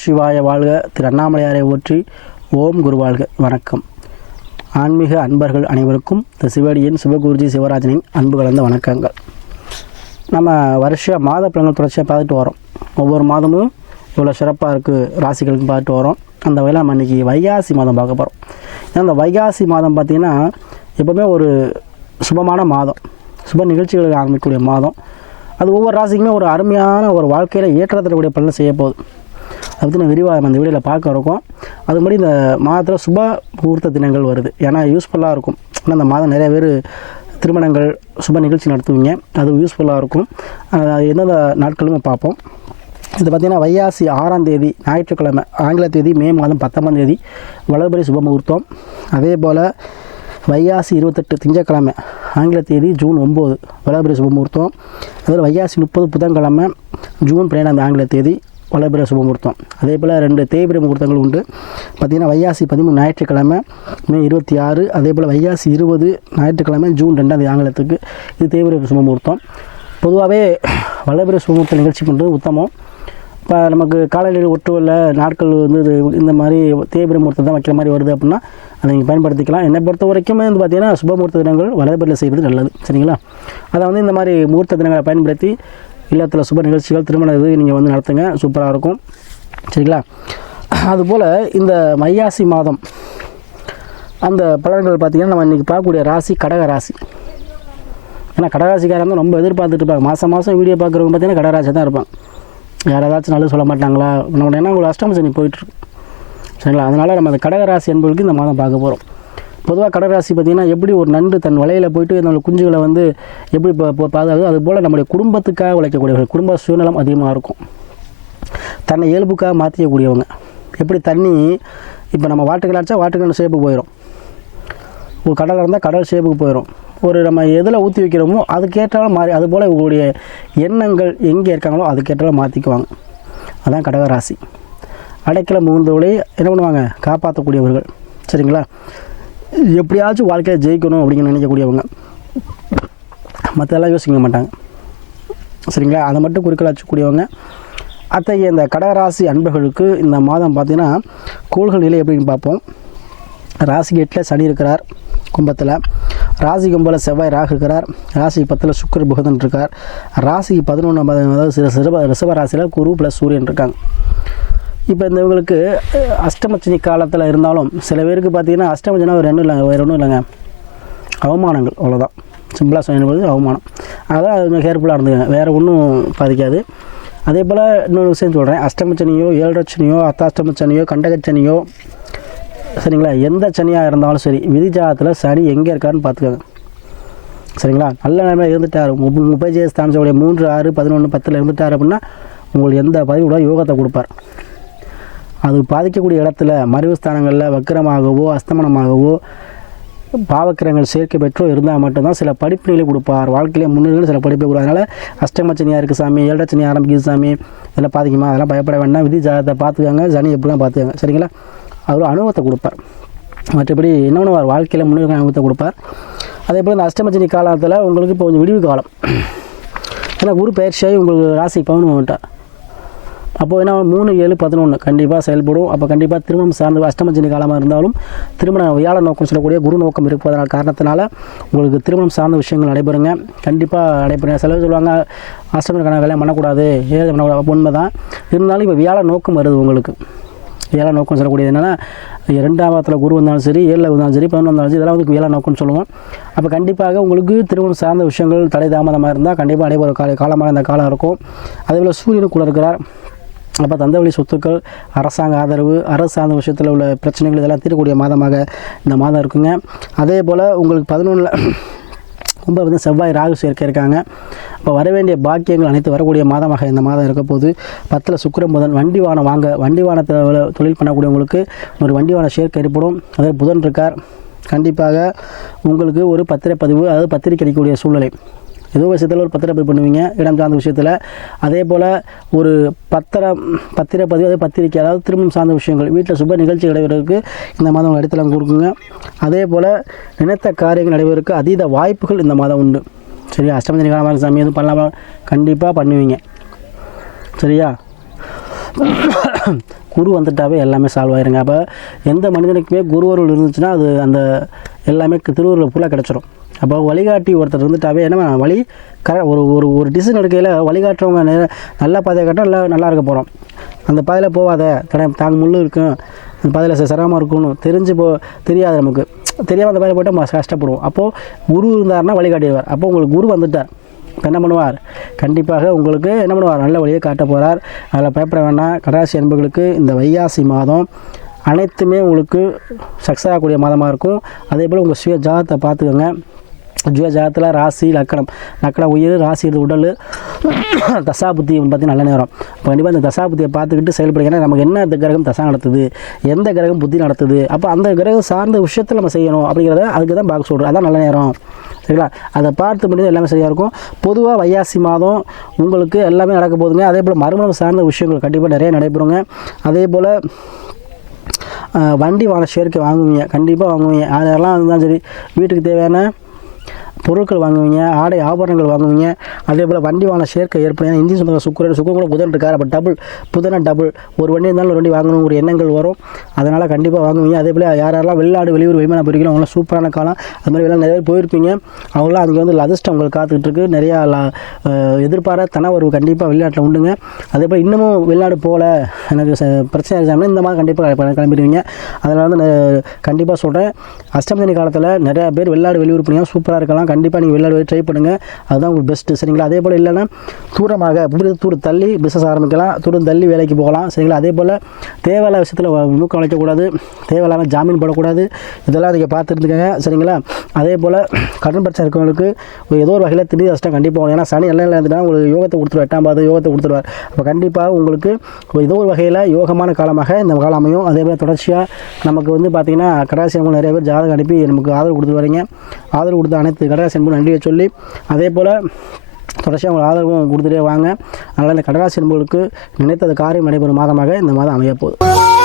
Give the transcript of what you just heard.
சிவாய வாழ்க திரு அண்ணாமலையாரை ஓற்றி ஓம் குரு வாழ்க வணக்கம் ஆன்மீக அன்பர்கள் அனைவருக்கும் இந்த சிவடியின் சிவகுருஜி சிவராஜனின் அன்பு கலந்த வணக்கங்கள் நம்ம வருஷ மாத பலன்கள் தொடர்ச்சியாக பார்த்துட்டு வரோம் ஒவ்வொரு மாதமும் இவ்வளோ சிறப்பாக இருக்குது ராசிகளுக்கு பார்த்துட்டு வரோம் அந்த வகையில் நம்ம இன்றைக்கி வைகாசி மாதம் பார்க்க போகிறோம் ஏன்னா அந்த வைகாசி மாதம் பார்த்திங்கன்னா எப்போவுமே ஒரு சுபமான மாதம் சுப நிகழ்ச்சிகளுக்கு ஆரம்பிக்கக்கூடிய மாதம் அது ஒவ்வொரு ராசிக்குமே ஒரு அருமையான ஒரு வாழ்க்கையில் ஏற்றத்தரக்கூடிய பலனை செய்ய போகுது அதை பற்றி விரிவாக நம்ம இந்த வீடியோவில் பார்க்க இருக்கோம் அது மாதிரி இந்த மாதத்தில் சுப முகூர்த்த தினங்கள் வருது ஏன்னா யூஸ்ஃபுல்லாக இருக்கும் ஏன்னா இந்த மாதம் நிறைய பேர் திருமணங்கள் சுப நிகழ்ச்சி நடத்துவீங்க அது யூஸ்ஃபுல்லாக இருக்கும் எந்தெந்த நாட்களுமே பார்ப்போம் இது பார்த்திங்கன்னா வையாசி ஆறாம் தேதி ஞாயிற்றுக்கிழமை ஆங்கில தேதி மே மாதம் பத்தாம் தேதி வளர்பறை சுப முகூர்த்தம் அதே போல் வையாசி இருபத்தெட்டு திங்கக்கிழமை ஆங்கில தேதி ஜூன் ஒம்பது வளர்பறை சுப முகூர்த்தம் அதில் வையாசி முப்பது புதன்கிழமை ஜூன் பன்னெண்டாம் ஆங்கில தேதி வளபிர சுபமுகூர்த்தம் அதே போல் ரெண்டு தேய்பிர முகூர்த்தங்கள் உண்டு பார்த்திங்கன்னா வையாசி பதிமூணு ஞாயிற்றுக்கிழமை மே இருபத்தி ஆறு அதே போல் வையாசி இருபது ஞாயிற்றுக்கிழமை ஜூன் ரெண்டாம் ஆங்கிலத்துக்கு இது தேய்பிர சுபமுகூர்த்தம் பொதுவாகவே வளபிர சுபமுகூர்த்த நிகழ்ச்சி பண்ணுறது உத்தமம் இப்போ நமக்கு காலநிலையில் ஒற்றுவல்ல நாட்கள் வந்து இது இந்த மாதிரி தேய்பிர முகூர்த்தம் தான் வைக்கிற மாதிரி வருது அப்படின்னா அதை நீங்கள் பயன்படுத்திக்கலாம் என்னை பொறுத்த வரைக்கும் வந்து பார்த்திங்கன்னா சுபமுகூர்த்த தினங்கள் வலதுபரில் செய்வது நல்லது சரிங்களா அதை வந்து இந்த மாதிரி முகூர்த்த தினங்களை பயன்படுத்தி இல்லத்தில் சுப நிகழ்ச்சிகள் திருமண இது நீங்கள் வந்து நடத்துங்க சூப்பராக இருக்கும் சரிங்களா அதுபோல் இந்த மையாசி மாதம் அந்த பலன்கள் பார்த்திங்கன்னா நம்ம இன்றைக்கி பார்க்கக்கூடிய ராசி கடக ராசி ஏன்னா கடகராசிக்காரன் ரொம்ப எதிர்பார்த்துட்டு இருப்பாங்க மாதம் மாதம் வீடியோ பார்க்குறவங்க பார்த்தீங்கன்னா கடகராசி தான் இருப்பாங்க யார் ஏதாச்சும் நல்லது சொல்ல மாட்டாங்களா நம்ம என்ன உங்களுக்கு அஷ்டமசனி போயிட்டுருக்கு சரிங்களா அதனால் நம்ம அந்த கடகராசி என்பவர்களுக்கு இந்த மாதம் பார்க்க போகிறோம் பொதுவாக கடகராசி பார்த்திங்கன்னா எப்படி ஒரு நண்டு தன் வலையில் போயிட்டு நம்ம குஞ்சுகளை வந்து எப்படி அது அதுபோல் நம்முடைய குடும்பத்துக்காக உழைக்கக்கூடியவர்கள் குடும்ப சுயநலம் அதிகமாக இருக்கும் தன்னை இயல்புக்காக மாற்றிக்கக்கூடியவங்க எப்படி தண்ணி இப்போ நம்ம வாட்டுக்கள் அடித்தா வாட்டுக்கள் ஷேப்புக்கு போயிடும் ஒரு கடல் இருந்தால் கடல் ஷேப்புக்கு போயிடும் ஒரு நம்ம எதில் ஊற்றி வைக்கிறோமோ அதுக்கேற்றாலும் மாறி அதுபோல் இவங்களுடைய எண்ணங்கள் எங்கே இருக்காங்களோ அதுக்கேற்றாலும் மாற்றிக்குவாங்க அதுதான் கடகராசி அடைக்கல முகந்தவளை என்ன பண்ணுவாங்க காப்பாற்றக்கூடியவர்கள் சரிங்களா எப்படியாச்சும் வாழ்க்கையை ஜெயிக்கணும் அப்படின்னு நினைக்கக்கூடியவங்க மற்றதெல்லாம் யோசிக்க மாட்டாங்க சரிங்களா அதை மட்டும் குறிக்கோள் வச்சுக்கூடியவங்க அத்தகைய இந்த கடகராசி அன்பர்களுக்கு இந்த மாதம் பார்த்திங்கன்னா கோள்கள் நிலை எப்படின்னு பார்ப்போம் ராசி கேட்டில் சனி இருக்கிறார் கும்பத்தில் ராசி கும்பத்தில் செவ்வாய் ராகு இருக்கிறார் ராசி பத்தில் சுக்கர் புகதன் இருக்கார் ராசி பதினொன்று அதாவது சில சிறுப ரிஷப ராசியில் குரு ப்ளஸ் சூரியன் இருக்காங்க இப்போ இந்த இவங்களுக்கு அஷ்டமச்சனி காலத்தில் இருந்தாலும் சில பேருக்கு பார்த்தீங்கன்னா அஷ்டமச்சனா ஒரு ரெண்டும் இல்லைங்க வேறு ஒன்றும் இல்லைங்க அவமானங்கள் அவ்வளோதான் சிம்பிளாக சொல்லும்போது அவமானம் அதான் அது கொஞ்சம் கேர்ஃபுல்லாக இருந்துக்கங்க வேறு ஒன்றும் பாதிக்காது அதே போல் இன்னொரு விஷயம் சொல்கிறேன் அஷ்டமச்சனியோ ஏழரச்சனியோ அத்தாஷ்டமச்சனியோ கண்டகச்சனியோ சரிங்களா எந்த சனியாக இருந்தாலும் சரி விதிஜாதத்தில் சனி எங்கே இருக்கான்னு பார்த்துக்கோங்க சரிங்களா நல்ல நிலைமையில் இருந்துட்டார் முப்பது ஜெயஸ்தானத்தோடைய மூன்று ஆறு பதினொன்று பத்தில் இருந்துட்டார் அப்படின்னா உங்களுக்கு எந்த பதிவோட யோகத்தை கொடுப்பார் அது பாதிக்கக்கூடிய இடத்துல மறைவு ஸ்தானங்களில் வக்கரமாகவோ அஸ்தமனமாகவோ பாவக்கிரங்கள் சேர்க்கை பெற்றோ இருந்தால் மட்டும்தான் சில படிப்புகளை கொடுப்பார் வாழ்க்கையிலே முன்னிலையில் சில படிப்பை கொடுப்பார் அதனால் அஷ்டமச்சனியாக இருக்குது சாமி ஏழச்சனியாக ஆரம்பிக்குது சாமி இதெல்லாம் பாதிக்குமா அதெல்லாம் பயப்பட வேண்டாம் விதி ஜாதத்தை பார்த்துக்காங்க சனி எப்படிலாம் பார்த்துக்காங்க சரிங்களா அவர் அனுபவத்தை கொடுப்பார் மற்றபடி இன்னொன்று அவர் வாழ்க்கையில் முன்னுரிமை அனுபவத்தை கொடுப்பார் அதே போல் இந்த அஷ்டமச்சனி காலத்தில் உங்களுக்கு இப்போ கொஞ்சம் விடிவு காலம் ஏன்னா குரு பயிற்சியாகி உங்களுக்கு ராசி பவுன் வந்துட்டார் அப்போ என்ன மூணு ஏழு பதினொன்று கண்டிப்பாக செயல்படும் அப்போ கண்டிப்பாக திருமணம் சார்ந்த அஷ்டமஜினி காலமாக இருந்தாலும் திருமண வியாழ நோக்கம் சொல்லக்கூடிய குரு நோக்கம் இருப்பதனால் காரணத்தினால உங்களுக்கு திருமணம் சார்ந்த விஷயங்கள் நடைபெறுங்க கண்டிப்பாக நடைபெறுங்க செலவு சொல்லுவாங்க அஷ்டமனுக்கான வேலை பண்ணக்கூடாது ஏது பண்ணக்கூடாது உண்மை தான் இருந்தாலும் இப்போ வியாழ நோக்கம் வருது உங்களுக்கு வியாழ நோக்கம் சொல்லக்கூடியது என்னென்னா வாரத்தில் குரு வந்தாலும் சரி ஏழில் வந்தாலும் சரி பதினொன்று வந்தாலும் சரி இதெல்லாம் வந்து வியாழ நோக்கம்னு சொல்லுவோம் அப்போ கண்டிப்பாக உங்களுக்கு திருமணம் சார்ந்த விஷயங்கள் தலை தாமதமாக இருந்தால் கண்டிப்பாக நடைபெற கால காலமாக இந்த காலம் இருக்கும் அதேபோல் சூரியனுக்குள்ளே இருக்கிறார் அப்போ தந்தவழி சொத்துக்கள் அரசாங்க ஆதரவு அரசு சார்ந்த விஷயத்தில் உள்ள பிரச்சனைகள் இதெல்லாம் தீரக்கூடிய மாதமாக இந்த மாதம் இருக்குங்க அதே போல் உங்களுக்கு பதினொன்றில் ரொம்ப வந்து செவ்வாய் ராகு சேர்க்கை இருக்காங்க இப்போ வர வேண்டிய பாக்கியங்கள் அனைத்து வரக்கூடிய மாதமாக இந்த மாதம் இருக்க போது பத்தில் சுக்கரம் புதன் வண்டி வானம் வாங்க வண்டி வானத்தில் தொழில் பண்ணக்கூடியவங்களுக்கு ஒரு வண்டி வான சேர்க்கை ஏற்படும் அதாவது புதன் இருக்கார் கண்டிப்பாக உங்களுக்கு ஒரு பத்திரை பதிவு அதாவது பத்திரிக்கை அடிக்கக்கூடிய சூழ்நிலை ஏதோ விஷயத்தில் ஒரு பதிவு பண்ணுவீங்க இடம் சார்ந்த விஷயத்தில் அதே போல் ஒரு பத்திரம் பதிவு அதே பத்திரிக்கை அதாவது திரும்பம் சார்ந்த விஷயங்கள் வீட்டில் சுப நிகழ்ச்சி நடைபெறவுக்கு இந்த மாதம் உங்கள் இடத்துல கொடுக்குங்க அதே போல் நினைத்த காரியங்கள் நடைபெறவுக்கு அதீத வாய்ப்புகள் இந்த மாதம் உண்டு சரியா அஷ்டமதி காலமாக சாமி எதுவும் பண்ணலாமா கண்டிப்பாக பண்ணுவீங்க சரியா குரு வந்துட்டாவே எல்லாமே சால்வ் ஆயிருங்க அப்போ எந்த மனிதனுக்குமே குருவருள் இருந்துச்சுன்னா அது அந்த எல்லாமே திருவருள் ஃபுல்லாக கிடச்சிரும் அப்போ வழிகாட்டி ஒருத்தர் இருந்துட்டாவே என்ன வழி கர ஒரு ஒரு ஒரு டிசிஷன் எடுக்கையில் வழிகாட்டுறவங்க நல்ல பாதையை காட்டும் நல்லா நல்லா இருக்க போகிறோம் அந்த பாதையில் போகாத தட தாங்க முள்ளு இருக்கும் அந்த பாதையில் சிரமமாக இருக்கும்னு தெரிஞ்சு போ தெரியாது நமக்கு தெரியாமல் அந்த பாதையில் போட்டால் கஷ்டப்படுவோம் அப்போது குரு இருந்தார்னா வழிகாட்டிடுவார் அப்போ உங்களுக்கு குரு வந்துட்டார் என்ன பண்ணுவார் கண்டிப்பாக உங்களுக்கு என்ன பண்ணுவார் நல்ல வழியை காட்ட போகிறார் அதில் பேப்பர் வேணால் கடாசி அன்புகளுக்கு இந்த வையாசி மாதம் அனைத்துமே உங்களுக்கு சக்ஸஸ் ஆகக்கூடிய மாதமாக இருக்கும் அதே போல் உங்கள் சுய ஜாதத்தை பார்த்துக்கோங்க ஜீவ ஜாதத்தில் ராசி லக்கணம் லக்கணம் உயிர் ராசி இது உடல் புத்தி பார்த்தீங்கன்னா நல்ல நேரம் இப்போ கண்டிப்பாக இந்த புத்தியை பார்த்துக்கிட்டு செயல்படுங்கன்னா நமக்கு என்ன அந்த கிரகம் தசா நடத்துது எந்த கிரகம் புத்தி நடத்துது அப்போ அந்த கிரகம் சார்ந்த விஷயத்தை நம்ம செய்யணும் அப்படிங்கிறத அதுக்கு தான் பார்க்க சொல்கிறோம் அதான் நல்ல நேரம் சரிங்களா அதை பார்த்து முடிஞ்சு எல்லாமே சரியாக இருக்கும் பொதுவாக வையாசி மாதம் உங்களுக்கு எல்லாமே நடக்க போதுங்க அதே போல் மறுமணம் சார்ந்த விஷயங்கள் கண்டிப்பாக நிறைய நடைபெறுங்க அதே போல் வண்டி வாங்க சேர்க்கை வாங்குவீங்க கண்டிப்பாக வாங்குவீங்க அதெல்லாம் இருந்தாலும் சரி வீட்டுக்கு தேவையான பொருட்கள் வாங்குவீங்க ஆடை ஆபரணங்கள் வாங்குவீங்க அதே போல் வண்டி வாங்கின சேர்க்கை ஏற்படும் ஏன்னா இந்திய சொந்தக்கார சுக்கரன் சுக்கரம் கூட புதன் இருக்கார் அப்போ டபுள் புதனா டபுள் ஒரு வண்டி இருந்தாலும் ஒரு வண்டி வாங்கணும் ஒரு எண்ணங்கள் வரும் அதனால் கண்டிப்பாக வாங்குவீங்க அதே போல் யார் யாரெல்லாம் வெளிநாடு வெளியூர் வெளிமான போயிருக்கீங்களோ அவங்களாம் சூப்பரான காலம் அது மாதிரி வெளியில் நிறைய பேர் போயிருப்பீங்க அவங்களாம் அதுக்கு வந்து லதிஷ்டம் உங்களுக்கு காத்துக்கிட்டு இருக்கு நிறையா எதிர்பாராத உறவு கண்டிப்பாக வெளிநாட்டில் உண்டுங்க அதே போல் இன்னமும் வெளிநாடு போகல எனக்கு பிரச்சனை எக்ஸாம் இந்த மாதிரி கண்டிப்பாக கிளம்பிடுவீங்க அதனால் வந்து கண்டிப்பாக சொல்கிறேன் அஷ்டமதினி காலத்தில் நிறையா பேர் வெளிநாடு வெளியூர் போனீங்கன்னா சூப்பராக இருக்கலாம் கண்டிப்பாக நீங்கள் வெளிநாடு ட்ரை பண்ணுங்கள் அதுதான் உங்களுக்கு பெஸ்ட்டு சரிங்களா அதே போல் இல்லைன்னா தூரமாக தூரம் தள்ளி பிஸ்னஸ் ஆரம்பிக்கலாம் தூரம் தள்ளி வேலைக்கு போகலாம் சரிங்களா அதே போல் தேவையில்லாத விஷயத்தில் மூக்கம் அழைக்கக்கூடாது தேவையில்லாமல் ஜாமீன் போடக்கூடாது இதெல்லாம் நீங்கள் பார்த்துருந்துக்கங்க சரிங்களா அதே போல் கடன் பிரச்சனை இருக்கவங்களுக்கு ஏதோ ஒரு வகையில் திடீர் கஷ்டம் கண்டிப்பாக வரும் ஏன்னா சனி எல்லாம் இருந்துச்சுன்னா உங்களுக்கு யோகத்தை கொடுத்துருவார் எட்டாம் பாதம் யோகத்தை கொடுத்துருவார் அப்போ கண்டிப்பாக உங்களுக்கு ஏதோ ஒரு வகையில் யோகமான காலமாக இந்த காலம் அமையும் அதே போல் தொடர்ச்சியாக நமக்கு வந்து பார்த்திங்கன்னா கடைசி அவங்க நிறைய பேர் ஜாதகம் அனுப்பி நமக்கு ஆதரவு கொடுத்து வரீங்க ஆதரவு கொடுத்த அனைத்து கடகராசி அன்பு நன்றியை சொல்லி அதே போல் தொடர்ச்சியாக உங்கள் ஆதரவும் கொடுத்துட்டே வாங்க அதனால் இந்த கடகராசி அன்புகளுக்கு நினைத்தது காரியம் நடைபெறும் மாதமாக இந்த மாதம் அமையப்போகுது